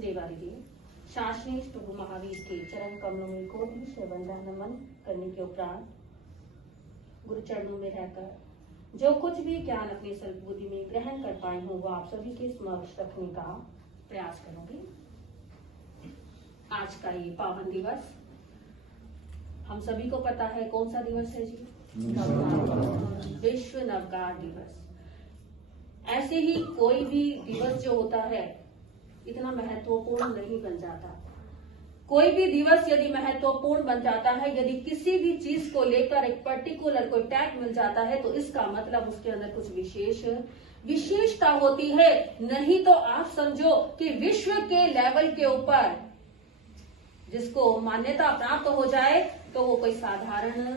देवारी शासनी प्रभु महावीर के चरण कमलों में कोटि से वंदना नमन करने के उपरांत गुरु चरणों में रहकर जो कुछ भी ज्ञान अपनी सद्बुद्धि में ग्रहण कर पाई हूँ वो आप सभी के समक्ष रखने का प्रयास करूंगी। आज का ये पावन दिवस हम सभी को पता है कौन सा दिवस है जी? विश्व नवकार दिवस। ऐसे ही कोई भी दिवस जो होता है इतना महत्वपूर्ण नहीं बन जाता। कोई भी दिवस यदि महत्वपूर्ण बन जाता है, यदि किसी भी चीज को लेकर एक पर्टिकुलर कोई टैग मिल जाता है तो इसका मतलब उसके अंदर कुछ विशेषता होती है। नहीं तो आप समझो कि विश्व के लेवल के ऊपर जिसको मान्यता प्राप्त हो जाए तो वो कोई साधारण,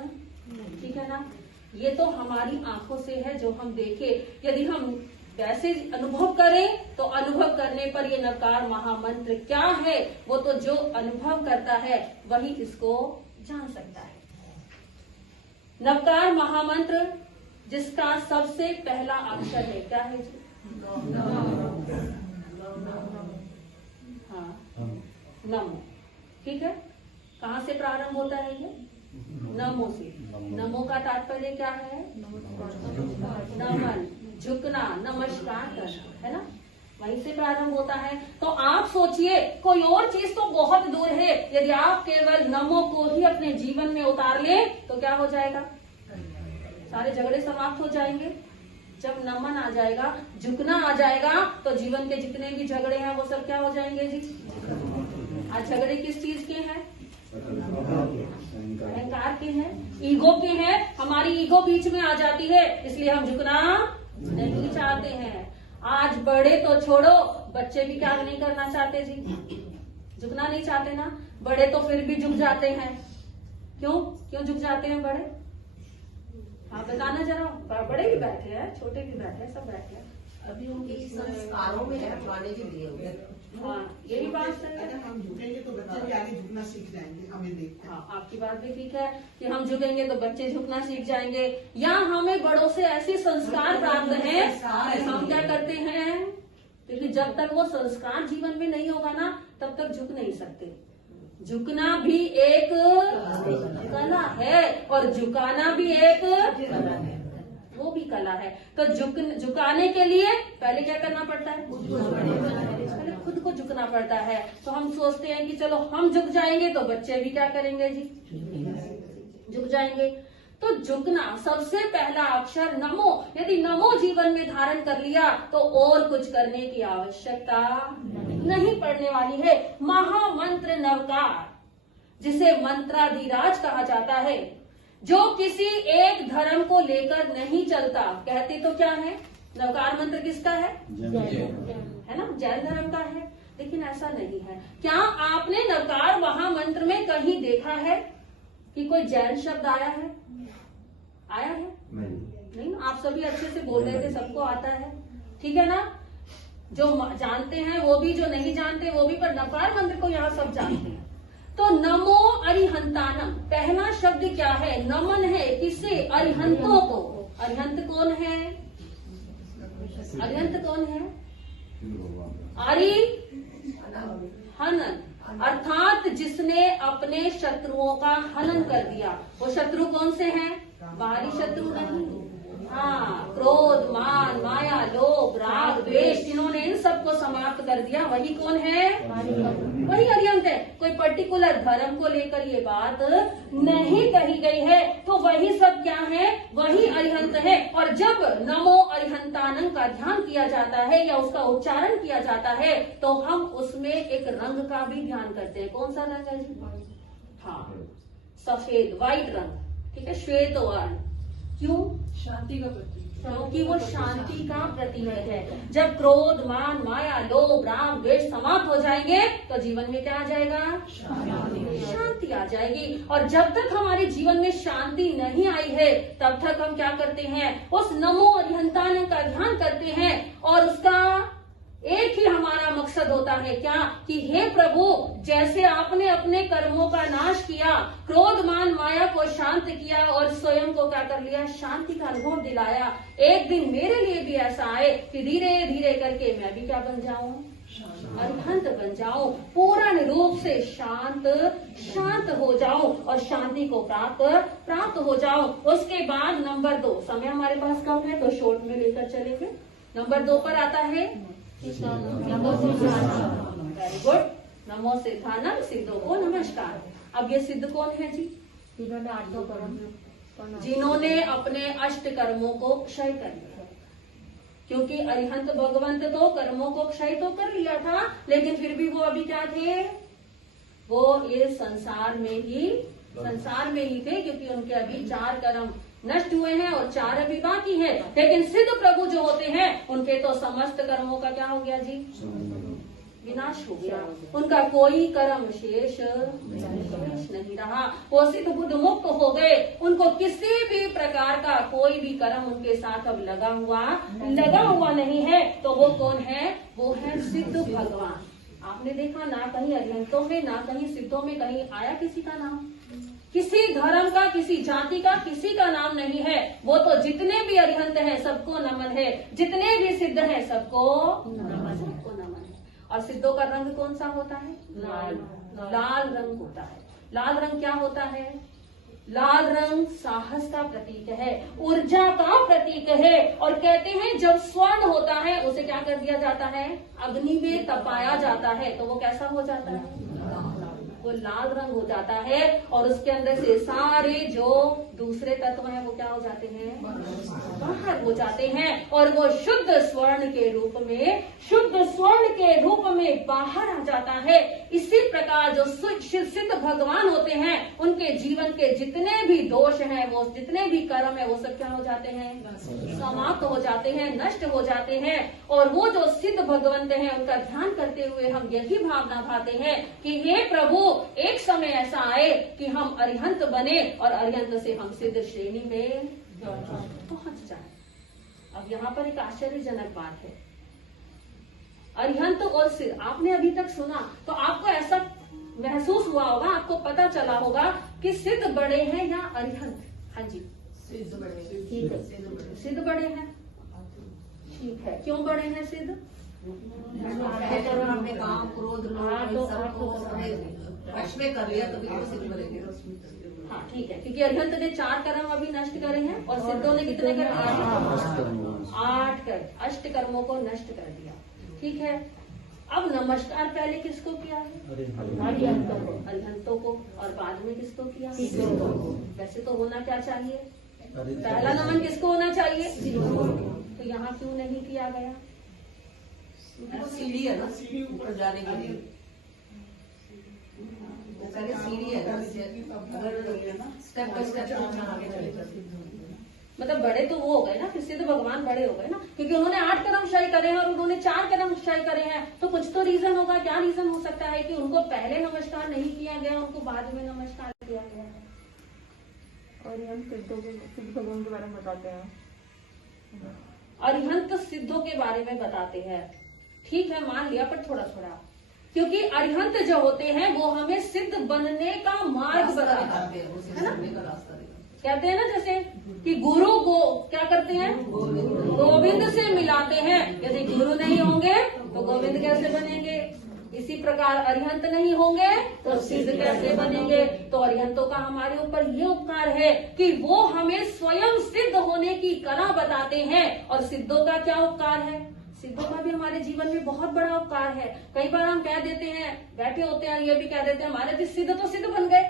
ठीक है ना। ये तो हमारी आंखों से है जो हम देखे। यदि हम वैसे अनुभव करें तो अनुभव करने पर ये नवकार महामंत्र क्या है वो तो जो अनुभव करता है वही इसको जान सकता है। नवकार महामंत्र जिसका सबसे पहला अक्षर है क्या है जी? हाँ, नमो। ठीक है, कहाँ से प्रारंभ होता है ये? नमो से। नमो का तात्पर्य क्या है? नमन, झुकना, नमस्कार करना, है ना। वहीं से प्रारंभ होता है। तो आप सोचिए कोई और चीज तो बहुत दूर है, यदि आप केवल नमो को ही अपने जीवन में उतार ले तो क्या हो जाएगा? सारे झगड़े समाप्त हो जाएंगे। जब नमन आ जाएगा, झुकना आ जाएगा तो जीवन के जितने भी झगड़े हैं वो सब क्या हो जाएंगे जी? आज झगड़े किस चीज के हैं? अहंकार के हैं, ईगो के हैं। हमारी ईगो बीच में आ जाती है, इसलिए हम झुकना नहीं चाहते हैं। आज बड़े तो छोड़ो, बच्चे भी क्या नहीं करना चाहते जी? झुकना नहीं चाहते ना। बड़े तो फिर भी झुक जाते हैं। क्यों झुक जाते हैं बड़े? हाँ बताना जरा। बड़े भी बैठे हैं, छोटे भी बैठे हैं, सब बैठे हैं। अभी उनके संस्कारों में है पुराने के लिए हुए। हाँ, यही बात है। अगर हम झुकेंगे तो बच्चे भी आगे झुकना सीख जाएंगे, हमें देख कर। हाँ, आपकी बात भी ठीक है कि हम झुकेंगे तो बच्चे झुकना सीख जाएंगे। या हमें बड़ों से ऐसे संस्कार प्राप्त हैं कि हम क्या करते हैं, क्योंकि जब तक वो संस्कार जीवन में नहीं होगा ना तब तक झुक नहीं सकते। झुकना भी एक कला है और झुकाना भी एक वो भी कला है। तो झुकाने के लिए पहले क्या करना पड़ता है? पहले खुद को झुकना पड़ता है। तो हम सोचते हैं कि चलो हम झुक जाएंगे तो बच्चे भी क्या करेंगे जी? झुक जाएंगे। तो झुकना सबसे पहला अक्षर नमो। यदि नमो जीवन में धारण कर लिया तो और कुछ करने की आवश्यकता नहीं पड़ने वाली है। महामंत्र नवकार, जिसे मंत्राधिराज कहा जाता है, जो किसी एक धर्म को लेकर नहीं चलता। कहते तो क्या है? नवकार मंत्र किसका है? है ना, जैन धर्म का है। लेकिन ऐसा नहीं है। क्या आपने नवकार महामंत्र में कहीं देखा है कि कोई जैन शब्द आया है? आया है? नहीं। आप सभी अच्छे से बोल रहे थे, सबको आता है, ठीक है ना। जो जानते हैं वो भी, जो नहीं जानते वो भी, पर नवकार मंत्र को यहाँ सब जानते हैं। तो नमो अरिहंतानम, पहला शब्द क्या है? नमन है। किसे? अरिहंतों को। अरिहंत कौन है? अरिहंत कौन है? हनन, अर्थात जिसने अपने शत्रुओं का हनन कर दिया। वो शत्रु कौन से हैं? बाहरी शत्रु नहीं। हाँ, क्रोध, मान, माया, लोभ, राग, द्वेष, इन्होंने इन सबको समाप्त कर दिया। वही कौन है? वही अरिहंत है। कोई पर्टिकुलर धर्म को लेकर ये बात नहीं कही गई है। तो वही सब क्या है? वही अरिहंत है। और जब नमो अरिहंतानम का ध्यान किया जाता है या उसका उच्चारण किया जाता है तो हम उसमें एक रंग का भी ध्यान करते हैं। कौन सा रंग है जी? हाँ, सफेद, व्हाइट रंग, ठीक है, श्वेत वर्ण। क्यों? शांति का प्रतीक। क्योंकि वो शांति का प्रतीक है। जब क्रोध, मान, माया, लोभ, राग, द्वेष समाप्त हो जाएंगे तो जीवन में क्या आ जाएगा? शांति आ जाएगी। और जब तक हमारे जीवन में शांति नहीं आई है तब तक हम क्या करते हैं? उस नमो अरिहंतानम का ध्यान करते हैं और उसका एक ही हमारा मकसद होता है क्या? कि हे प्रभु, जैसे आपने अपने कर्मों का नाश किया, क्रोध, मान, माया को शांत किया और स्वयं को क्या कर लिया? शांति का अनुभव दिलाया। एक दिन मेरे लिए भी ऐसा आए कि धीरे धीरे करके मैं भी क्या बन जाऊं? अरिहंत बन जाओ, पूर्ण रूप से शांत हो जाओ और शांति को प्राप्त हो जाओ। उसके बाद नंबर 2, समय हमारे पास कम है तो शॉर्ट में लेकर चलेंगे। नंबर 2 पर आता है नमो सिद्धानम। Very good. नमो सिद्धानम, सिद्धों को नमस्कार। अब ये सिद्ध कौन है जी? जिन्होंने 8 कर्म, जिन्होंने अपने अष्ट कर्मों को क्षय कर लिया। क्योंकि अरिहंत भगवंत तो कर्मों को क्षय तो कर लिया था, लेकिन फिर भी वो अभी क्या थे? वो इस संसार में ही थे, क्योंकि उनके अभी 4 कर्म नष्ट हुए हैं और 4 अभी बाकी है। लेकिन सिद्ध प्रभु जो होते हैं उनके तो समस्त कर्मों का क्या हो गया जी? विनाश हो गया। उनका कोई कर्म शेष नहीं रहा। वो सिद्ध बुद्ध मुक्त हो गए। उनको किसी भी प्रकार का कोई भी कर्म उनके साथ अब लगा हुआ नहीं है। तो वो कौन है? वो है सिद्ध भगवान। आपने देखा ना कहीं अरिहंतों में ना कहीं सिद्धों में कहीं आया किसी का नाम? किसी धर्म का, किसी जाति का किसी का नाम नहीं है। वो तो जितने भी अरिहंत हैं सबको नमन है, जितने भी सिद्ध हैं सबको नमन है। और सिद्धों का रंग कौन सा होता है? लाल रंग होता है। लाल रंग क्या होता है? लाल रंग साहस का प्रतीक है, ऊर्जा का प्रतीक है। और कहते हैं जब स्वर्ण होता है उसे क्या कर दिया जाता है? अग्नि में तपाया जाता है, तो वो कैसा हो जाता है? वो लाल रंग हो जाता है। और उसके अंदर से सारे जो दूसरे तत्व हैं वो क्या हो जाते हैं? बाहर हो जाते हैं। और वो शुद्ध स्वर्ण के रूप में बाहर आ जाता है। इसी प्रकार जो सिद्ध भगवान होते हैं उनके जीवन के जितने भी दोष हैं, वो जितने भी कर्म है, वो सब क्या हो जाते हैं? समाप्त हो जाते हैं, नष्ट हो जाते हैं। और वो जो सिद्ध भगवंत हैं उनका ध्यान करते हुए हम यही भावना भाते हैं कि हे प्रभु, एक समय ऐसा आए कि हम अरिहंत बने और अरिहंत से हम सिद्ध श्रेणी में पहुंच जाए। अब यहाँ पर एक आश्चर्यजनक बात है। अरिहंत और सिद्ध आपने अभी तक सुना तो आपको ऐसा महसूस हुआ होगा, आपको पता चला होगा कि सिद्ध बड़े हैं या अरिहंत? हाँ जी, सिद्ध बड़े, ठीक है, सिद्ध बड़े हैं। ठीक है, क्यों बड़े हैं सिद्ध? अपने काम क्रोध वश में कर लिया तभी तो सिद्ध बनेंगे। हाँ ठीक है, क्योंकि अरिहंत ने 4 कर्म अभी नष्ट करे हैं और सिद्धों ने कितने करे? 8 कर अष्ट कर्मों को नष्ट कर दिया। ठीक है, अब नमस्कार पहले किसको किया है? अरिहंतों को। और बाद में किसको किया? वैसे तो होना क्या चाहिए? पहला नमन किसको होना चाहिए? तो यहाँ क्यों नहीं किया गया? सीढ़ी है ना, ऊपर जाने के लिए पहले सीढ़ी है ना, स्टेप बाय स्टेप आगे चलेगा। मतलब बड़े तो वो हो गए ना, फिर सिद्ध भगवान बड़े हो गए ना, क्योंकि उन्होंने 8 कर्म क्षय करे हैं और उन्होंने 4 कर्म क्षय करे हैं। तो कुछ तो रीजन होगा। क्या रीजन हो सकता है कि उनको पहले नमस्कार नहीं किया गया, उनको बाद में नमस्कार किया गया? और हम सिद्ध भगवान के बारे में बताते हैं। अरिहंत सिद्धों के बारे में बताते हैं। ठीक है, मान लिया, पर थोड़ा थोड़ा, क्योंकि अरिहंत जो होते हैं वो हमें सिद्ध बनने का मार्ग बताते हैं, है ना? कहते हैं ना जैसे कि गुरु को क्या करते हैं? गोविंद से मिलाते हैं। यदि गुरु नहीं होंगे तो गोविंद कैसे बनेंगे? इसी प्रकार अरिहंत नहीं होंगे तो सिद्ध कैसे बनेंगे? तो अरिहंतों का हमारे ऊपर ये उपकार है कि वो हमें स्वयं सिद्ध होने की कला बताते हैं। और सिद्धों का क्या उपकार है? सिद्धों का भी हमारे जीवन में बहुत बड़ा उपकार है। कई बार हम कह देते हैं, बैठे होते हैं, ये भी कह देते हैं हमारे भी सिद्ध तो सिद्ध बन गए।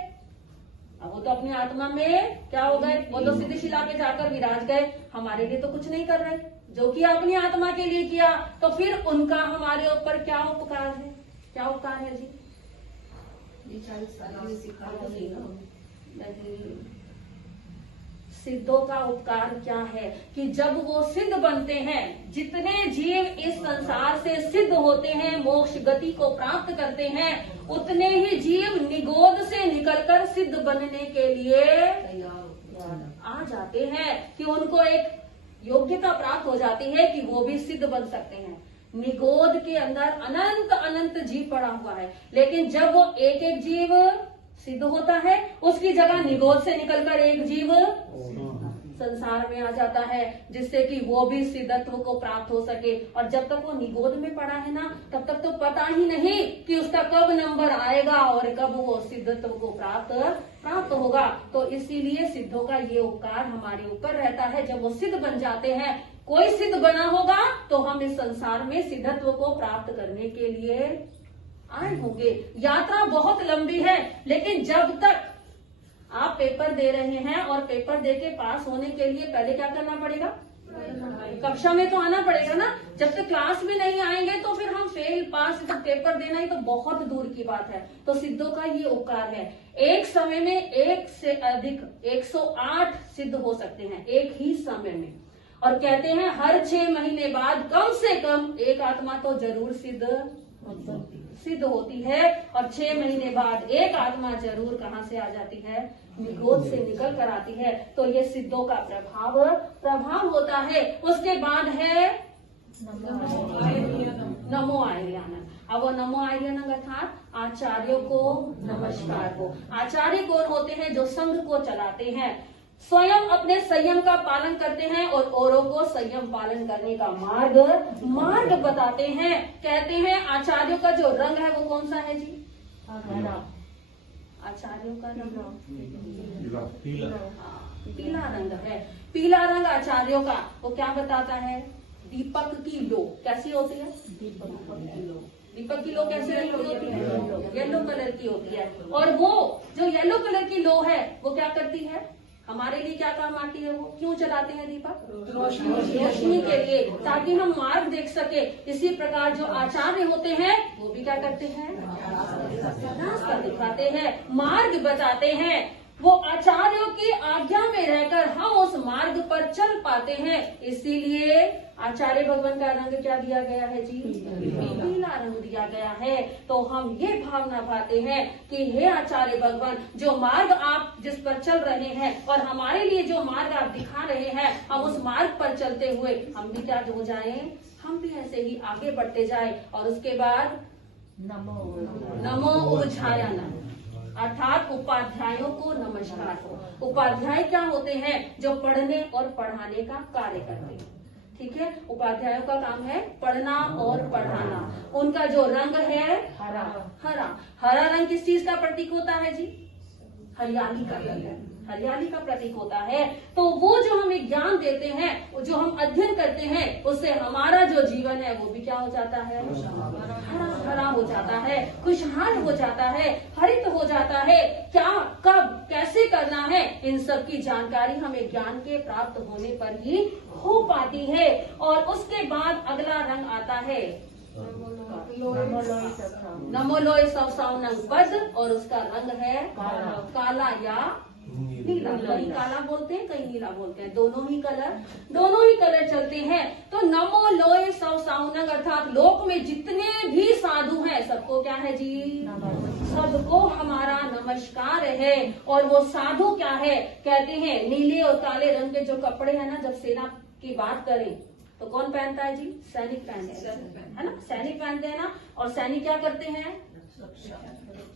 अब वो तो अपनी आत्मा में क्या हो गए? वो तो सिद्ध शिला पे जाकर विराज गए, हमारे लिए तो कुछ नहीं कर रहे। जो किया अपनी आत्मा के लिए किया, तो फिर उनका हमारे ऊपर क्या उपकार है? क्या उपकार है जी? नहीं, सिद्धों का उपकार क्या है कि जब वो सिद्ध बनते हैं, जितने जीव इस संसार से सिद्ध होते हैं, मोक्ष गति को प्राप्त करते हैं, उतने ही जीव निगोद से निकलकर सिद्ध बनने के लिए आ जाते हैं कि उनको एक योग्यता प्राप्त हो जाती है कि वो भी सिद्ध बन सकते हैं। निगोद के अंदर अनंत अनंत जीव पड़ा हुआ है, लेकिन जब वो एक एक जीव सिद्ध होता है, उसकी जगह निगोद से निकलकर एक जीव संसार में आ जाता है, जिससे कि वो भी सिद्धत्व को प्राप्त हो सके। और जब तक वो निगोद में पड़ा है ना, तब तक तो पता ही नहीं कि उसका कब नंबर आएगा और कब वो सिद्धत्व को प्राप्त होगा। तो इसीलिए सिद्धों का ये उपकार हमारे ऊपर रहता है। जब वो सिद्ध बन जाते हैं, कोई सिद्ध बना होगा तो हम इस संसार में सिद्धत्व को प्राप्त करने के लिए आए होंगे। यात्रा बहुत लंबी है, लेकिन जब तक आप पेपर दे रहे हैं और पेपर देके पास होने के लिए पहले क्या करना पड़ेगा? कक्षा में तो आना पड़ेगा ना। जब तक क्लास में नहीं आएंगे तो फिर हम फेल पास तो पेपर देना ही तो बहुत दूर की बात है। तो सिद्धों का ये उपकार है। एक समय में एक से अधिक 108 सिद्ध हो सकते हैं एक ही समय में। और कहते हैं हर 6 महीने बाद कम से कम एक आत्मा तो जरूर सिद्ध होती है। और 6 महीने बाद एक आत्मा जरूर कहाँ से आ जाती है? निगोद से निकल कर आती है। तो ये सिद्धों का प्रभाव होता है। उसके बाद है नमो आर्यानंद। अब वो नमो आर्यानंद अर्थात आचार्यों को नमस्कार हो। आचार्य कौन होते हैं? जो संघ को चलाते हैं, स्वयं अपने संयम का पालन करते हैं और औरों को संयम पालन करने का मार्ग बताते हैं। कहते हैं आचार्यों का जो रंग है वो कौन सा है जी? आचार्यों का रंग पीला रंग है। पीला रंग आचार्यों का वो क्या बताता है? दीपक की लो कैसी होती है? दीपक की लो कैसी रंग की होती है? येलो कलर की होती है। और वो जो येलो कलर की लो है वो क्या करती है? हमारे लिए क्या काम आती है? वो क्यों चलाते हैं दीपक? रोशनी के लिए, ताकि हम मार्ग देख सके। इसी प्रकार जो आचार्य होते हैं वो भी क्या करते हैं? रास्ता दिखाते हैं, मार्ग बताते हैं। वो आचार्यों की आज्ञा में रहकर हम उस मार्ग पर चल पाते हैं। इसीलिए आचार्य भगवान का रंग क्या दिया गया है जी? पीला रंग दिया गया है। तो हम ये भावना पाते हैं कि हे आचार्य भगवान, जो मार्ग आप जिस पर चल रहे हैं और हमारे लिए जो मार्ग आप दिखा रहे हैं, हम उस मार्ग पर चलते हुए हम भी क्या हो जाए? हम भी ऐसे ही आगे बढ़ते जाए। और उसके बाद नमो उपाध्यायानंद अर्थात उपाध्यायों को नमस्कार हो। उपाध्याय क्या होते हैं? जो पढ़ने और पढ़ाने का कार्य करते हैं। ठीक है, उपाध्यायों का काम है पढ़ना और पढ़ाना। उनका जो रंग है हरा रंग किस चीज का प्रतीक होता है जी? हरियाली का रंग है, हरियाली का प्रतीक होता है। तो वो जो हमें ज्ञान देते हैं, जो हम अध्ययन करते हैं, उससे हमारा जो जीवन है वो भी क्या हो जाता है? हरा भरा हो जाता है, खुशहाल हो जाता है, हरित हो जाता है। क्या, कब, कैसे करना है, इन सब की जानकारी हमें ज्ञान के प्राप्त होने पर ही हो पाती है। और उसके बाद अगला रंग आता है नमो लोय सव सावनंग पद, और उसका रंग है काला या नीला। कहीं काला बोलते हैं, कहीं नीला बोलते हैं, दोनों ही कलर चलते हैं। तो नमो लोय सव सावनंग अर्थात लोक में जितने भी साधु हैं सबको क्या है जी? सबको हमारा नमस्कार है। और वो साधु क्या है? कहते हैं नीले और काले रंग के जो कपड़े हैं ना, जब सेना की बात करें तो कौन पहनता है जी? सैनिक पहनते हैं, है ना? सैनिक पहनते हैं ना। और सैनिक क्या करते हैं?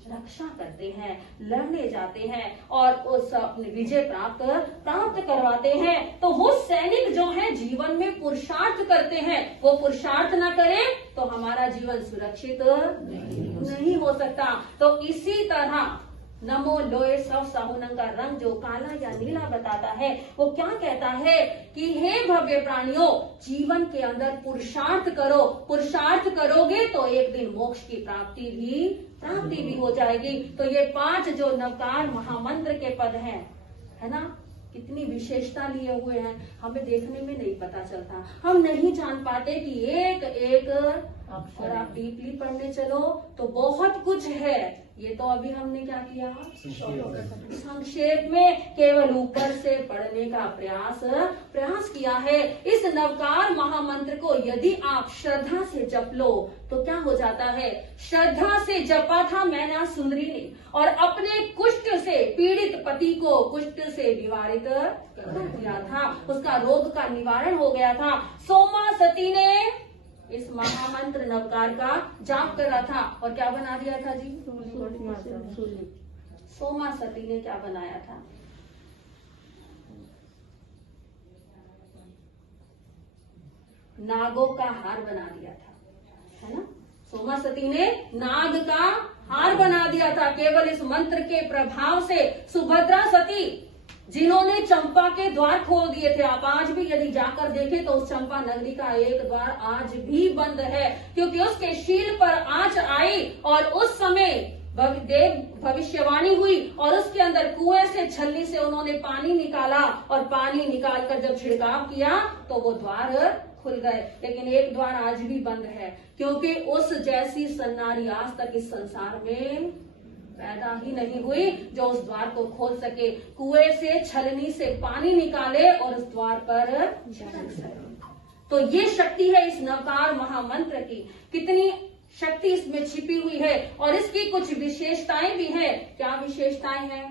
रक्षा करते हैं, लड़ने जाते हैं और उस अपनी विजय प्राप्त करवाते हैं। तो वो सैनिक जो है जीवन में पुरुषार्थ करते हैं। वो पुरुषार्थ ना करें तो हमारा जीवन सुरक्षित नहीं हो सकता। तो इसी तरह नमो लोय सव साहुनंग का रंग जो काला या नीला बताता है, वो क्या कहता है कि हे भव्य प्राणियों, जीवन के अंदर पुरुषार्थ करो। पुरुषार्थ करोगे तो एक दिन मोक्ष की प्राप्ति भी हो जाएगी। तो ये 5 जो नवकार महामंत्र के पद हैं, है ना, कितनी विशेषता लिए हुए हैं, हमें देखने में नहीं पता चलता। हम नहीं जान पाते कि एक एक अगर आप डीपली पढ़ने चलो तो बहुत कुछ है। ये तो अभी हमने क्या किया? संक्षेप में केवल ऊपर से पढ़ने का प्रयास किया है। इस नवकार महामंत्र को यदि आप श्रद्धा से जप लो तो क्या हो जाता है? श्रद्धा से जपा था मैना सुंदरी ने और अपने कुष्ठ से पीड़ित पति को कुष्ठ से निवारित कर दिया था, उसका रोग का निवारण हो गया था। सोमा सती ने इस महामंत्र नवकार का जाप करा था और क्या बना दिया था जी? सोमा सती ने क्या बनाया था? नागों का हार बना दिया था, है ना। सोमा सती ने नाग का हार बना दिया था केवल इस मंत्र के प्रभाव से। सुभद्रा सती जिन्होंने चंपा के द्वार खोल दिए थे, आप आज भी यदि जाकर देखें तो उस चंपा नगरी का एक द्वार आज भी बंद है, क्योंकि उसके शील पर आंच आई और उस समय देव भविष्यवाणी हुई और उसके अंदर कुएं से छलनी से उन्होंने पानी निकाला और पानी निकालकर जब छिड़काव किया तो वो द्वार खुल गए। लेकिन एक द्वार आज भी बंद है, क्योंकि उस जैसी सन्नारी आज तक इस संसार में पैदा ही नहीं हुई जो उस द्वार को खोल सके, कुएं से छलनी से पानी निकाले और उस द्वार पर चढ़ सके। तो ये शक्ति है इस नवकार महामंत्र की। कितनी शक्ति इसमें छिपी हुई है और इसकी कुछ विशेषताएं भी हैं। क्या विशेषताएं हैं?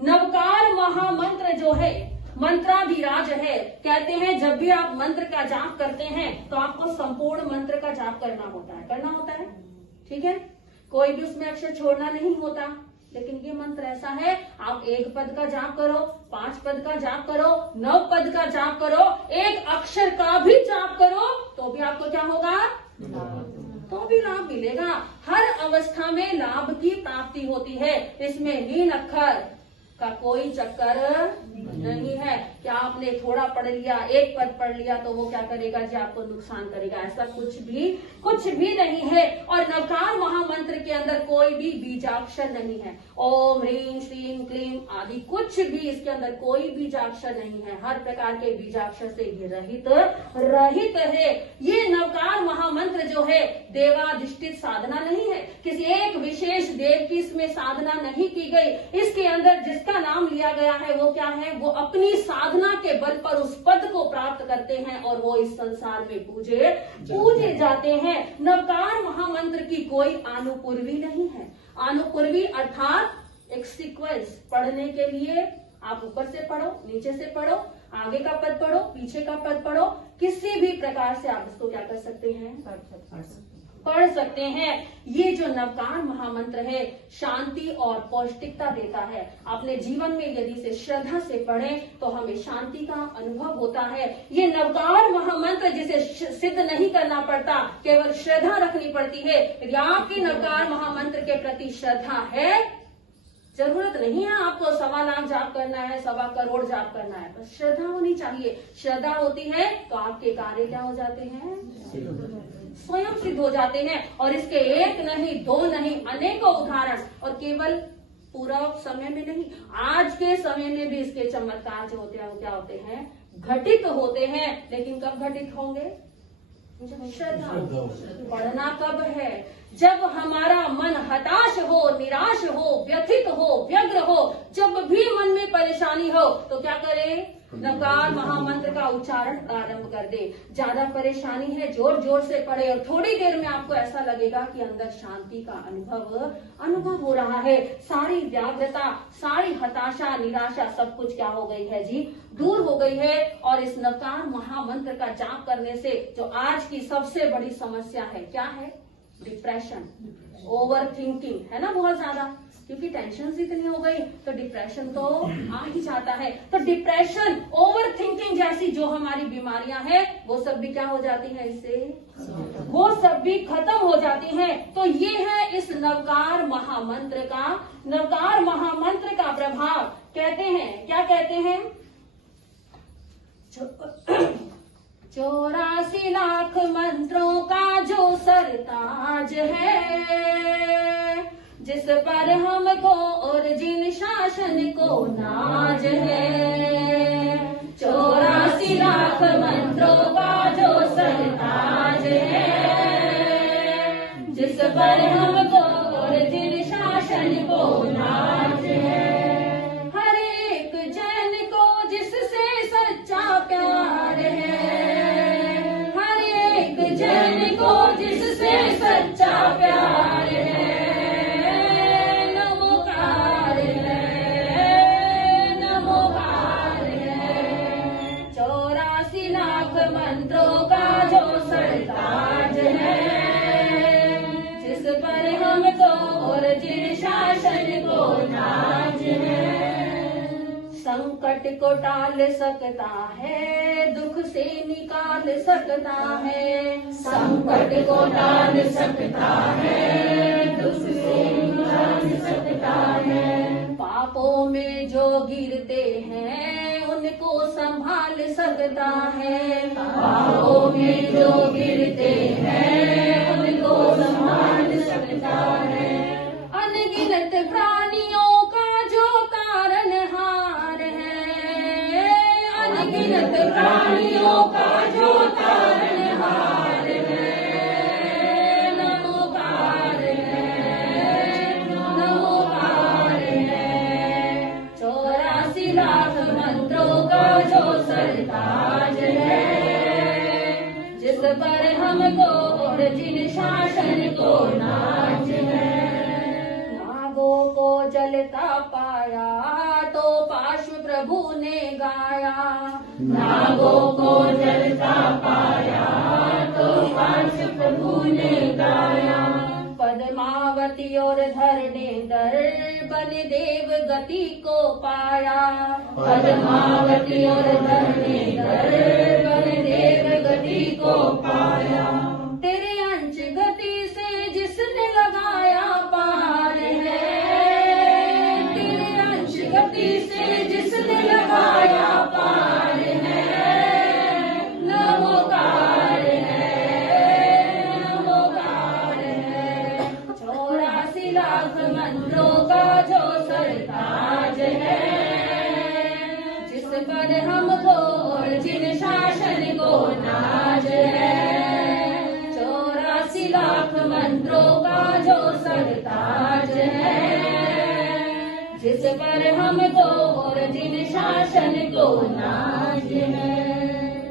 नवकार महामंत्र जो है मंत्राधिराज है। कहते हैं जब भी आप मंत्र का जाप करते हैं तो आपको संपूर्ण मंत्र का जाप करना होता है, ठीक है। कोई भी उसमें अक्षर छोड़ना नहीं होता। लेकिन ये मंत्र ऐसा है, आप 1 पद का जाप करो, 5 पद का जाप करो, 9 पद का जाप करो, 1 अक्षर का भी जाप करो तो भी आपको क्या होगा? तो भी लाभ मिलेगा। हर अवस्था में लाभ की प्राप्ति होती है। इसमें हीन अक्षर का कोई चक्कर नहीं है कि आपने थोड़ा पढ़ लिया, 1 पद पढ़ लिया तो वो क्या करेगा जी, आपको नुकसान करेगा। ऐसा कुछ भी नहीं है। और नवकार महामंत्र के अंदर कोई भी बीजाक्षर नहीं है। ओम ह्रीम श्रीम क्लीम आदि कुछ भी इसके अंदर कोई बीजाक्षर नहीं है। हर प्रकार के बीजाक्षर से ये रहित है। ये नवकार महामंत्र जो है देवाधिष्ठित साधना नहीं है, किसी एक विशेष देव की इसमें साधना नहीं की गई। इसके अंदर जिसका नाम लिया गया है वो क्या है? वो अपनी साधना के बल पर उस पद को प्राप्त करते हैं और वो इस संसार में पूजे जाते हैं। नवकार महामंत्र की कोई आनुपूर्वी नहीं है। आनुपूर्वी अर्थात एक सीक्वेंस पढ़ने के लिए आप ऊपर से पढ़ो, नीचे से पढ़ो, आगे का पद पढ़ो, पीछे का पद पढ़ो, किसी भी प्रकार से आप इसको क्या कर सकते हैं? पढ़ सकते हैं। ये जो नवकार महामंत्र है शांति और पौष्टिकता देता है। अपने जीवन में यदि इसे श्रद्धा से पढ़ें तो हमें शांति का अनुभव होता है। ये नवकार महामंत्र जिसे सिद्ध नहीं करना पड़ता, केवल श्रद्धा रखनी पड़ती है। यदि आपकी नवकार महामंत्र के प्रति श्रद्धा है, जरूरत नहीं है आपको 1.25 लाख जाप करना है, 1.25 करोड़ जाप करना है, बस श्रद्धा होनी चाहिए। श्रद्धा होती है तो आपके कार्य क्या हो जाते हैं? स्वयं सिद्ध हो जाते हैं। और इसके 1 नहीं 2 नहीं अनेकों उदाहरण, और केवल पूर्व समय में नहीं, आज के समय में भी इसके चमत्कार जो होते हैं वो क्या होते हैं? घटित होते हैं। लेकिन कब घटित होंगे? श्रद्धा। पढ़ना कब है? जब हमारा मन हताश हो, निराश हो, व्यथित हो, व्यग्र हो, जब भी मन में परेशानी हो तो क्या करें? नवकार महामंत्र का उच्चारण प्रारंभ कर दे। ज्यादा परेशानी है, जोर जोर से पढ़े और थोड़ी देर में आपको ऐसा लगेगा कि अंदर शांति का अनुभव हो रहा है। सारी व्याग्रता, सारी हताशा, निराशा सब कुछ क्या हो गई है जी? दूर हो गई है। और इस नवकार महामंत्र का जाप करने से जो आज की सबसे बड़ी समस्या है, क्या है? डिप्रेशन, ओवर थिंकिंग, है ना, बहुत ज्यादा, क्योंकि टेंशन इतनी हो गई तो डिप्रेशन तो आ ही जाता है। तो डिप्रेशन, ओवर थिंकिंग जैसी जो हमारी बीमारियां हैं वो सब भी क्या हो जाती हैं? इससे वो सब भी खत्म हो जाती हैं। तो ये है इस नवकार महामंत्र का प्रभाव। कहते हैं, क्या कहते हैं? 84 लाख मंत्रों का जो सरताज है, जिस पर हमको और जिन शासन को नाज है। 84 लाख मंत्रों का जो सरताज है, जिस पर हमको और जिन शासन को नाज है। हर एक जन को जिससे सच्चा प्यार है, हर एक जन को जिससे सच्चा प्यार है, नमोकार है। 84 लाख मंत्रों का जो सरताज है, जिस पर हमको और जिन शासन संकट को टाल सकता है, दुख से निकाल सकता है। संकट को टाल सकता है, दुख से निकाल सकता है। पापों में जो गिरते हैं उनको संभाल सकता है। पापों में जो गिरते हैं उनको संभाल सकता है। अनगिनत प्राणियों का जो तारनहार है, अनगिनत प्राणियों का जो तारनहार है, नमोकार है, नमोकार है। 84 लाख मंत्रों का जो सरताज है, जिस पर हमको और जिन शासन को नाज है। नागों को जलता पाया तो पार्श्व प्रभु ने गाया। नागों को जलता पाया तो पार्श्व प्रभु ने गाया। पद्मावती और धरणेंद्र बन देव गति को पाया। पद्मावती और धरणेंद्र बन देव गति को पाया। तेरे अंश गति से जिसने लगाया पार है, तेरे अंश गति से जिसने लगाया पार है, नमोकार है, नमोकार है। 84 लाख मंत्रों का जो सरताज है, जिस पर हमको और जिन शासन को नाज है। 84 लाख मंत्रों का जो सरताज है, जिस पर हमको और जिन शासन को नाज है।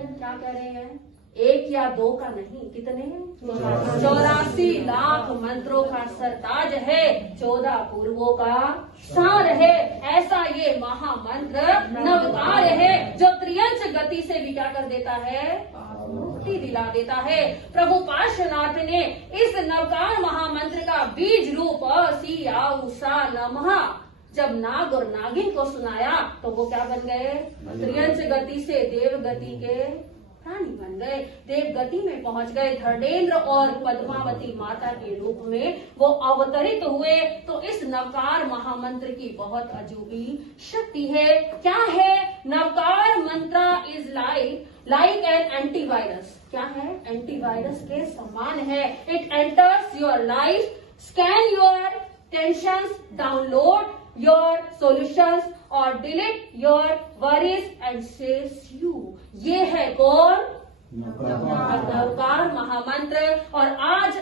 क्या कह रहे हैं? एक या दो का नहीं, कितने? 84 लाख मंत्रों का सरताज है, 14 पूर्वों का सार है। ऐसा ये महामंत्र नवकार है जो त्रियंश गति से भी क्या कर देता है? मुक्ति दिला देता है। प्रभु पार्श्वनाथ ने इस नवकार महामंत्र का बीज रूप सिया उषा लम्हा जब नाग और नागिन को सुनाया तो वो क्या बन गए? त्रियंश गति से देव गति के प्राणी बन गए, देव गति में पहुंच गए। धर्मेंद्र और पद्मावती माता के रूप में वो अवतरित हुए। तो इस नवकार महामंत्र की बहुत अजूबी शक्ति है। क्या है? नवकार मंत्र इज लाइक एन एंटीवायरस। क्या है? एंटीवायरस के समान है। It enters your life, scan your tensions, download your solutions और delete your worries and saves you. ये है कौन? नवकार महामंत्र। और आज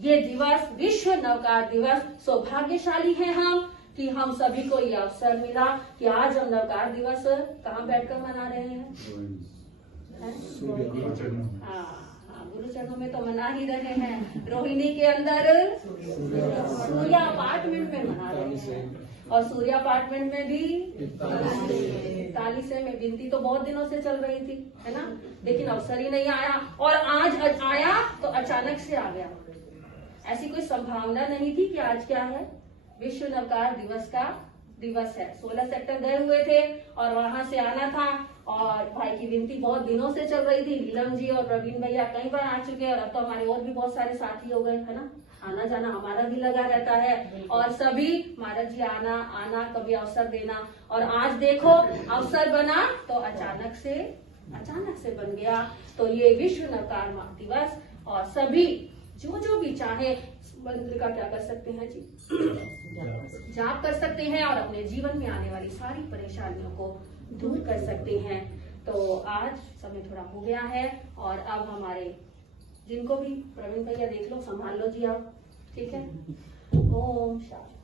ये दिवस विश्व नवकार दिवस, सौभाग्यशाली हैं हम कि हम सभी को ये अवसर मिला कि आज हम नवकार दिवस कहाँ बैठकर मना रहे हैं? गुरु चरणों में तो मना ही रहे हैं। रोहिणी के अंदर सूर्या अपार्टमेंट में मना रहे हैं और सूर्या अपार्टमेंट में भी 41 में गिनती तो बहुत दिनों से चल रही थी, है ना, लेकिन अवसर ही नहीं आया। और आज आया तो अचानक से आ गया। ऐसी कोई संभावना नहीं थी कि आज क्या है? विश्व नवकार दिवस का दिवस है। 16 सेक्टर गए हुए थे और वहां से आना था और भाई की विनती बहुत दिनों से चल रही थी। नीलम जी और प्रवीण भैया कई बार आ चुके हैं और अब तो हमारे और भी बहुत सारे साथी हो गए, है ना। आना जाना हमारा भी लगा रहता है और सभी महाराज जी आना कभी अवसर देना। और आज देखो अवसर बना तो अचानक से बन गया। तो ये विश्व नवकार दिवस और सभी जो भी चाहे मंत्र का क्या कर सकते हैं जी? जाप कर सकते हैं और अपने जीवन में आने वाली सारी परेशानियों को दूर कर सकते हैं। तो आज समय थोड़ा हो गया है और अब हमारे जिनको भी प्रवीण भैया देख लो, संभाल लो जी आप, ठीक है। ओम शांति।